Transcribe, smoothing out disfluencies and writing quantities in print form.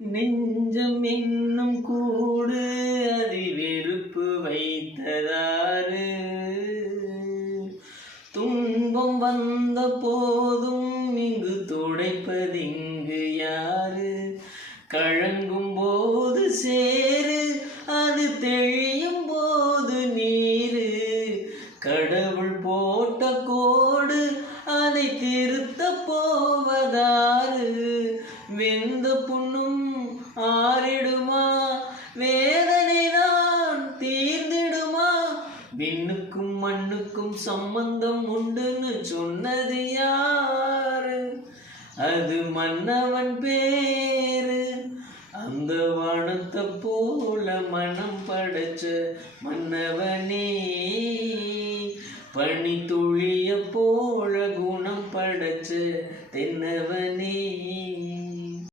நெஞ்சம் என்னும் கூடு அதில் வெறுப்பு வைத்ததாறு. துன்பம் வந்த போதும் இங்கு துடைப்பதிங்கு யாரு? கழங்கும் போது சேரு, அது தெளியும் போது நீரு. கடவுள் போட்ட கோடு, அதை திருத்த போவதாறு? வெந்த புண்ணும் ஆறிடுமா? வேதனை தான் தீர்ந்திடுமா? விண்ணுக்கும் மண்ணுக்கும் சம்பந்தம் உண்டுன்னு சொன்னது யாரு? அது மன்னவன் பேரு. அந்த வானத்தை போல மனம் படைச்ச மன்னவனே, பனி துளிய போல குணம் படைச்ச தென்னவனே.